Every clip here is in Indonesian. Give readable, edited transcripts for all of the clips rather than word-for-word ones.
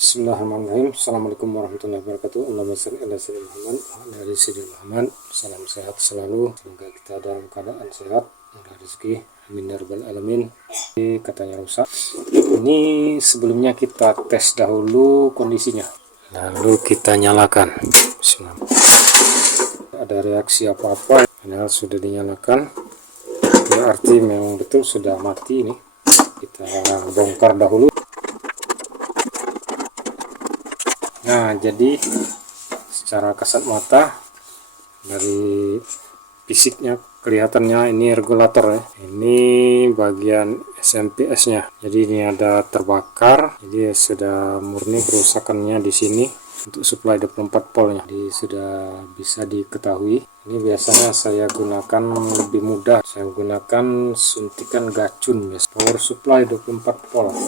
Bismillahirrahmanirrahim. Assalamualaikum warahmatullahi wabarakatuh. Allahumma shalli ala sayyidina Muhammad wa ala ali sayyidina Muhammad. Salam sehat selalu. Semoga kita dalam keadaan sehat, murah rezeki. Amin ya rabbal alamin. Katanya rusak. Ini sebelumnya kita tes dahulu kondisinya. Lalu kita nyalakan. Bismillah. Ada reaksi apa-apa? Panel sudah dinyalakan. Berarti memang betul sudah mati ini. Kita bongkar dahulu. Nah, jadi secara kasat mata dari fisiknya kelihatannya ini regulator ya. Ini bagian SMPS nya. Jadi ini ada terbakar. Jadi sudah murni kerusakannya di sini untuk suplai 24 voltnya. Jadi sudah bisa diketahui. Ini biasanya saya gunakan lebih mudah. Saya gunakan suntikan gacun ya. Power supply 24 volt.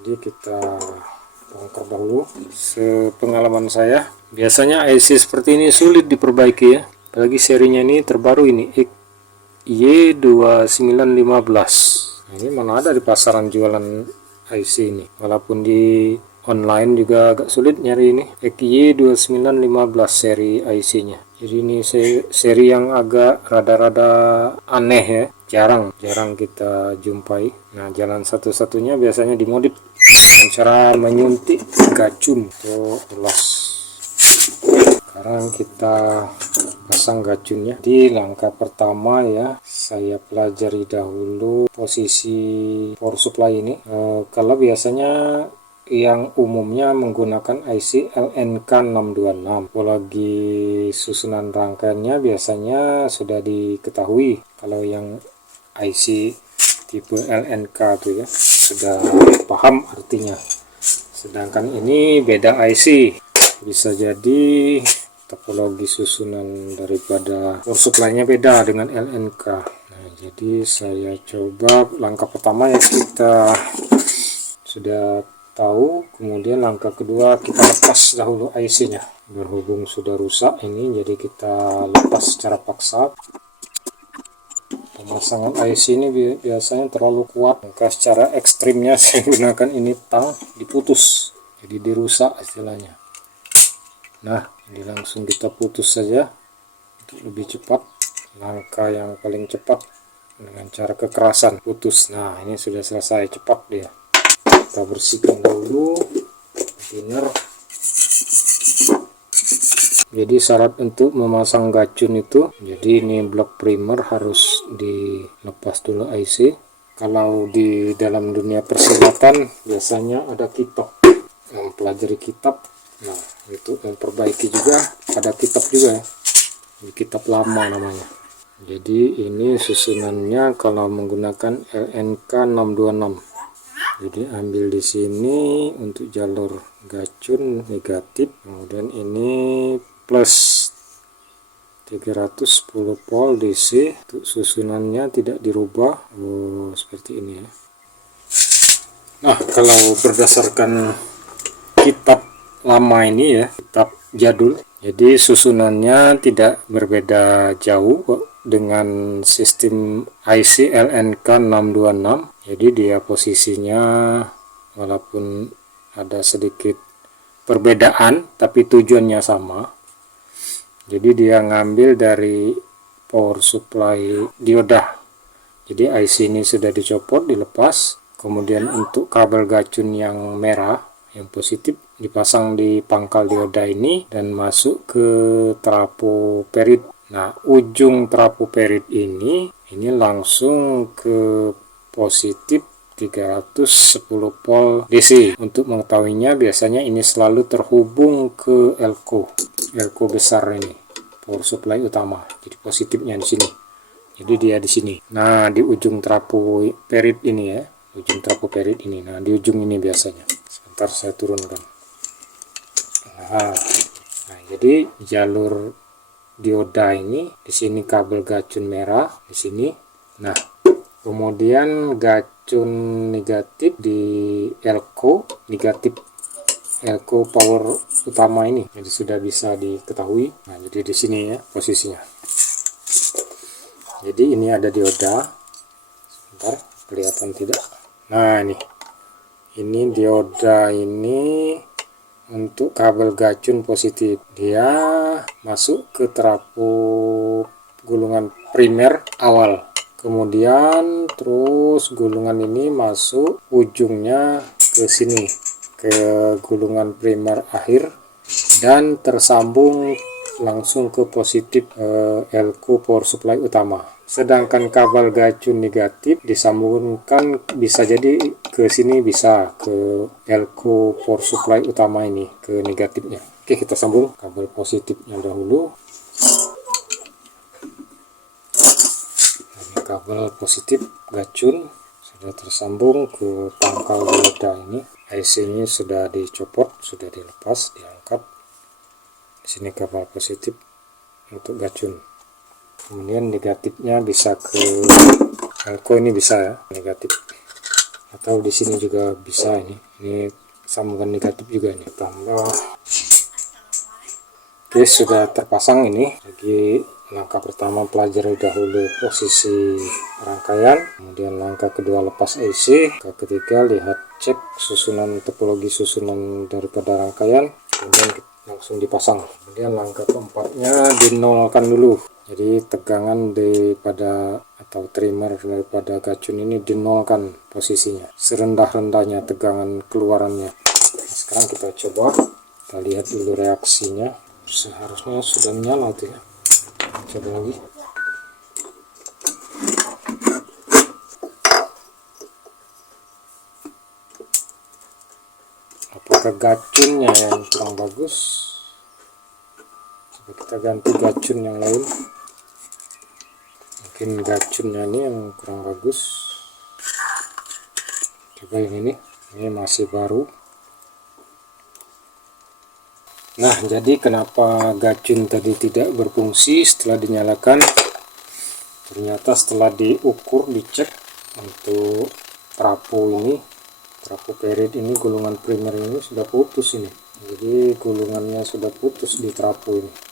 Jadi kita bongkar dahulu. Sepengalaman saya, biasanya IC seperti ini sulit diperbaiki ya, apalagi serinya ini terbaru ini Y2915. Nah, ini mana ada di pasaran jualan IC ini, walaupun di online juga agak sulit nyari ini Y2915 seri IC nya. Jadi ini seri yang agak rada-rada aneh ya, jarang kita jumpai. Nah, jalan satu-satunya biasanya dimodif dengan cara menyuntik gacun untuk gelas. Sekarang kita pasang gacunnya. Di langkah pertama ya, saya pelajari dahulu posisi power supply ini. Kalau biasanya yang umumnya menggunakan IC LNK626. Apalagi susunan rangkaiannya biasanya sudah diketahui. Kalau yang IC tipe LNK itu ya sudah paham artinya. Sedangkan ini beda IC. Bisa jadi topologi susunan daripada power supply-nya beda dengan LNK. Nah, jadi saya coba langkah pertama ya kita sudah tahu, kemudian langkah kedua kita lepas dahulu IC-nya. Berhubung sudah rusak ini, jadi kita lepas secara paksa. Pemasangan IC ini biasanya terlalu kuat, maka secara ekstrimnya saya gunakan ini tang diputus, jadi dirusak istilahnya. Nah, ini langsung kita putus saja untuk lebih cepat. Langkah yang paling cepat dengan cara kekerasan putus. Nah, ini sudah selesai, cepat dia. Kita bersihkan dulu thinner. Jadi syarat untuk memasang gacun itu, jadi ini blok primer harus dilepas dulu IC. Kalau di dalam dunia persilatan biasanya ada kitab, mempelajari kitab. Nah, itu memperbaiki juga, ada kitab juga ya, ini kitab lama namanya. Jadi ini susunannya kalau menggunakan LNK626. Jadi ambil di sini untuk jalur gacun negatif, kemudian ini plus 310 volt DC. Untuk susunannya tidak dirubah, seperti ini ya. Nah, kalau berdasarkan kitab lama ini ya, kitab jadul, jadi susunannya tidak berbeda jauh kok dengan sistem IC LNK626. Jadi dia posisinya walaupun ada sedikit perbedaan tapi tujuannya sama. Jadi dia ngambil dari power supply dioda. Jadi IC ini sudah dicopot, dilepas. Kemudian untuk kabel gacun yang merah, yang positif, dipasang di pangkal dioda ini dan masuk ke trafo perit. Nah, ujung trafo perit ini langsung ke positif 310 volt DC. Untuk mengetahuinya biasanya ini selalu terhubung ke elko besar ini, power supply utama. Jadi positifnya di sini. Jadi dia di sini. Nah, di ujung trafo perit ini ya, ujung trafo perit ini. Nah, di ujung ini biasanya. Sebentar saya turunkan. Nah, jadi jalur dioda ini di sini kabel gacun merah di sini. Nah, kemudian gacun negatif di elko negatif, elko power utama ini. Jadi sudah bisa diketahui. Nah, jadi di sini ya posisinya. Jadi ini ada dioda. Sebentar, kelihatan tidak? Nah, Ini dioda ini untuk kabel gacun positif, dia masuk ke trafo gulungan primer awal, kemudian terus gulungan ini masuk ujungnya ke sini ke gulungan primer akhir dan tersambung langsung ke positif elko power supply utama. Sedangkan kabel gacun negatif disambungkan bisa jadi ke sini, bisa ke elko power supply utama ini, ke negatifnya. Oke, kita sambung kabel positifnya dahulu. Ini kabel positif gacun sudah tersambung ke pangkal dioda ini. IC-nya sudah dicopot, sudah dilepas, diangkat. Di sini kabel positif untuk gacun. Kemudian negatifnya bisa ke elko, ini bisa ya, negatif, atau di sini juga bisa. Ini sambungan negatif juga ini, tambah. Oke, sudah terpasang ini. Jadi langkah pertama pelajari dahulu posisi rangkaian, kemudian langkah kedua lepas IC, langkah ketiga lihat cek susunan topologi susunan daripada rangkaian, kemudian langsung dipasang. Kemudian langkah keempatnya dinolkan dulu. Jadi tegangan daripada atau trimmer daripada gacun ini dinolkan posisinya, serendah-rendahnya tegangan keluarannya. Nah, sekarang kita coba, kita lihat dulu reaksinya. Seharusnya sudah menyala tuh ya. Coba lagi. Apakah gacunnya yang kurang bagus? Coba kita ganti gacun yang lain. Mungkin gacunnya ini yang kurang bagus. Coba yang ini masih baru. Nah, jadi kenapa gacun tadi tidak berfungsi setelah dinyalakan? Ternyata setelah diukur, dicek untuk trafo ini, trafo perit ini, gulungan primer ini sudah putus ini. Jadi gulungannya sudah putus di trafo ini.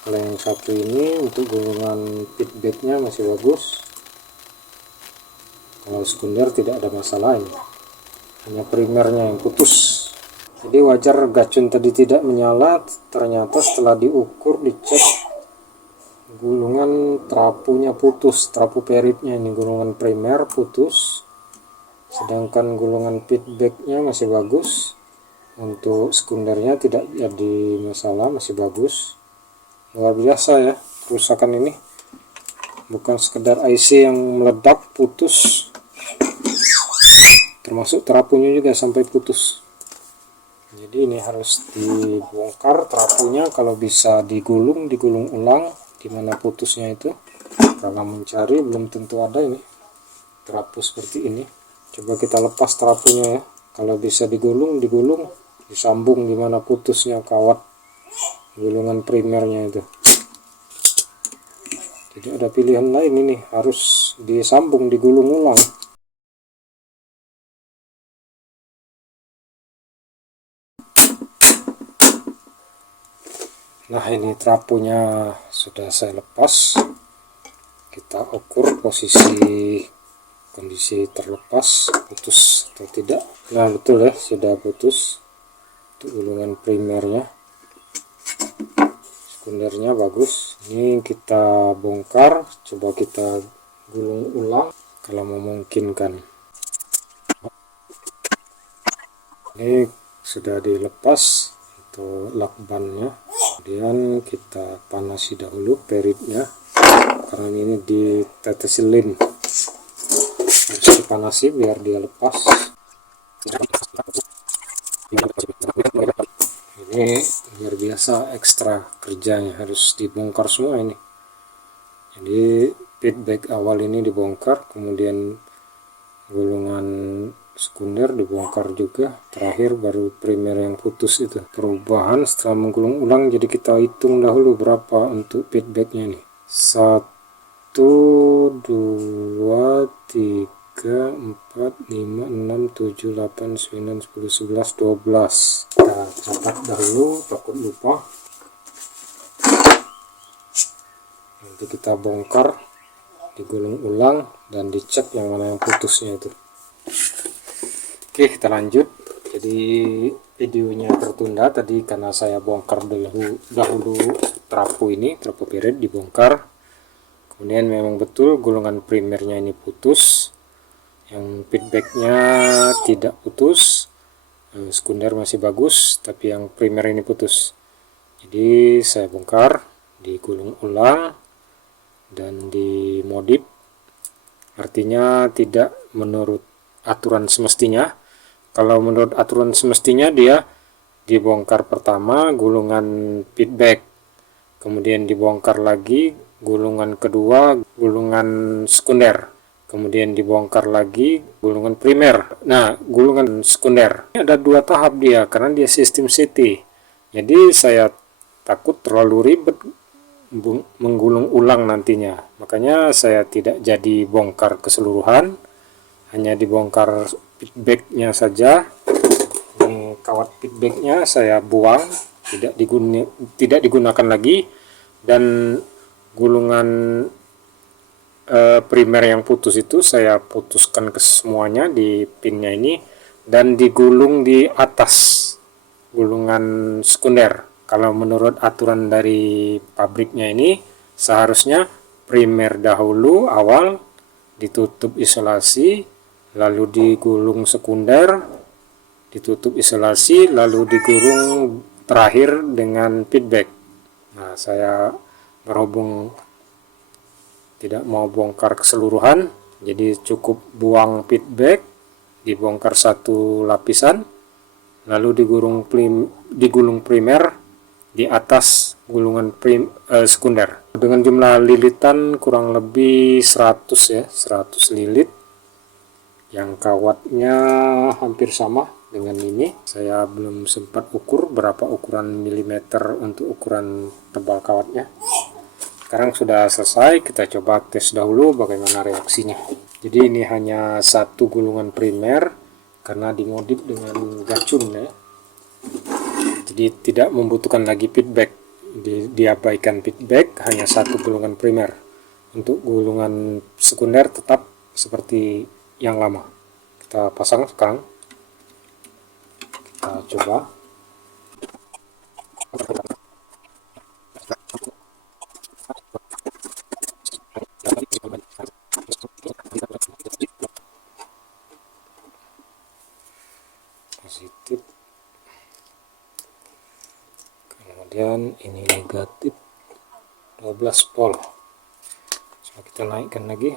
Kalau yang satu ini untuk gulungan feedbacknya masih bagus. Kalau sekunder tidak ada masalah ini, hanya primernya yang putus. Jadi wajar gacun tadi tidak menyala. Ternyata setelah diukur, dicek, gulungan trafonya putus, trafo peritnya ini gulungan primer putus, sedangkan gulungan feedbacknya masih bagus. Untuk sekundernya tidak jadi masalah, masih bagus. Luar biasa ya kerusakan ini, bukan sekedar IC yang meledak putus, termasuk trafonya juga sampai putus. Jadi ini harus dibongkar trafonya, kalau bisa digulung ulang di mana putusnya itu. Kalau mencari belum tentu ada ini trafo seperti ini. Coba kita lepas trafonya ya, kalau bisa digulung, disambung di mana putusnya kawat gulungan primernya itu. Tidak ada pilihan lain, ini harus disambung, digulung ulang. Nah, ini trafonya sudah saya lepas. Kita ukur posisi kondisi terlepas, putus atau tidak. Nah, betul ya, sudah putus untuk gulungan primernya. Sekundernya bagus. Ini kita bongkar, coba kita gulung ulang kalau memungkinkan. Ini sudah dilepas untuk lakbannya. Kemudian kita panasi dahulu peritnya, karena ini ditetesin lem, harus dipanasi biar dia lepas. Ini luar biasa ekstra kerjanya, harus dibongkar semua ini. Jadi feedback awal ini dibongkar, kemudian gulungan sekunder dibongkar juga, terakhir baru primer yang putus itu. Perubahan setelah menggulung ulang, jadi kita hitung dahulu berapa untuk feedbacknya nih. 1, 2, 3, 4, 5, 6, 7, 8, 9, 10, 11, 12. Kita catat dahulu, takut lupa. Nanti kita bongkar, digulung ulang, dan dicek yang mana yang putusnya itu. Oke, kita lanjut. Jadi videonya tertunda tadi karena saya bongkar dahulu trafo ini, trafo pirit dibongkar. Kemudian memang betul gulungan primernya ini putus, yang feedbacknya tidak putus, sekunder masih bagus, tapi yang primer ini putus. Jadi saya bongkar, digulung ulang dan dimodif, artinya tidak menurut aturan semestinya. Kalau menurut aturan semestinya dia dibongkar pertama gulungan feedback, kemudian dibongkar lagi gulungan kedua gulungan sekunder, kemudian dibongkar lagi gulungan primer. Nah, gulungan sekunder ini ada 2 tahap dia karena dia sistem CT. Jadi saya takut terlalu ribet menggulung ulang nantinya, makanya saya tidak jadi bongkar keseluruhan, hanya dibongkar feedbacknya saja. Kawat feedbacknya saya buang, tidak digunakan lagi, dan gulungan primer yang putus itu saya putuskan ke semuanya di pinnya ini dan digulung di atas gulungan sekunder. Kalau menurut aturan dari pabriknya ini seharusnya primer dahulu awal, ditutup isolasi, lalu digulung sekunder, ditutup isolasi, lalu digulung terakhir dengan feedback. Nah, saya berhubung tidak mau bongkar keseluruhan, jadi cukup buang feedback, dibongkar 1 lapisan, lalu digulung primer di atas gulungan sekunder dengan jumlah lilitan kurang lebih 100 ya, 100 lilit, yang kawatnya hampir sama dengan ini. Saya belum sempat ukur berapa ukuran milimeter untuk ukuran tebal kawatnya. Sekarang sudah selesai, kita coba tes dahulu bagaimana reaksinya. Jadi ini hanya 1 gulungan primer karena dimodif dengan gacun ya, jadi tidak membutuhkan lagi feedback, diabaikan feedback, hanya 1 gulungan primer. Untuk gulungan sekunder tetap seperti yang lama. Kita pasang sekarang, kita coba. Positif, kemudian ini negatif 12 volt. Coba kita naikkan lagi.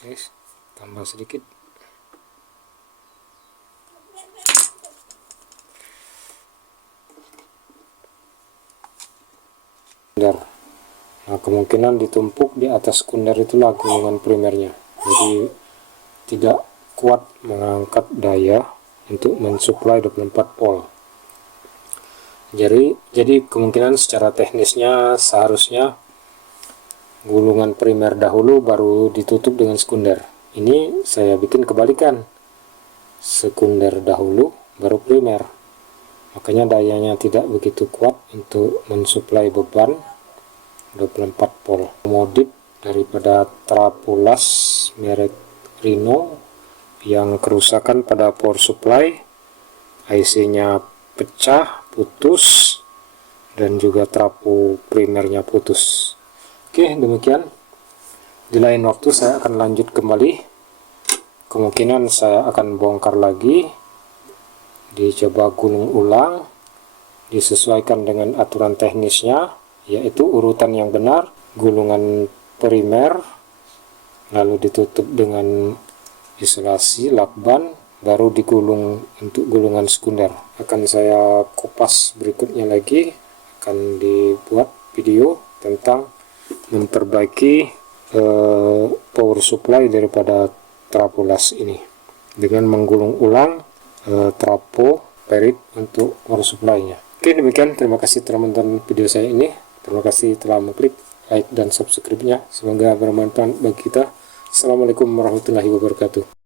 Oke, tambah sedikit. Nah, kemungkinan ditumpuk di atas sekunder itulah gulungan primernya, jadi tidak kuat mengangkat daya untuk mensuplai 24 volt. Jadi kemungkinan secara teknisnya seharusnya gulungan primer dahulu baru ditutup dengan sekunder. Ini saya bikin kebalikan, sekunder dahulu baru primer, makanya dayanya tidak begitu kuat untuk mensuplai beban 24 volt. Modif daripada trafo las merek Rhino yang kerusakan pada power supply, IC nya pecah, putus, dan juga trafo primernya putus. Oke, demikian. Di lain waktu saya akan lanjut kembali. Kemungkinan saya akan bongkar lagi, dicoba gulung ulang, disesuaikan dengan aturan teknisnya, yaitu urutan yang benar, gulungan primer, lalu ditutup dengan isolasi lakban, baru digulung untuk gulungan sekunder. Akan saya kupas berikutnya lagi, akan dibuat video tentang memperbaiki power supply daripada trafo las ini dengan menggulung ulang trafo perit untuk power supply nya. Oke, demikian, terima kasih telah menonton video saya ini. Terima kasih telah mengklik like dan subscribe-nya. Semoga bermanfaat bagi kita. Assalamualaikum warahmatullahi wabarakatuh.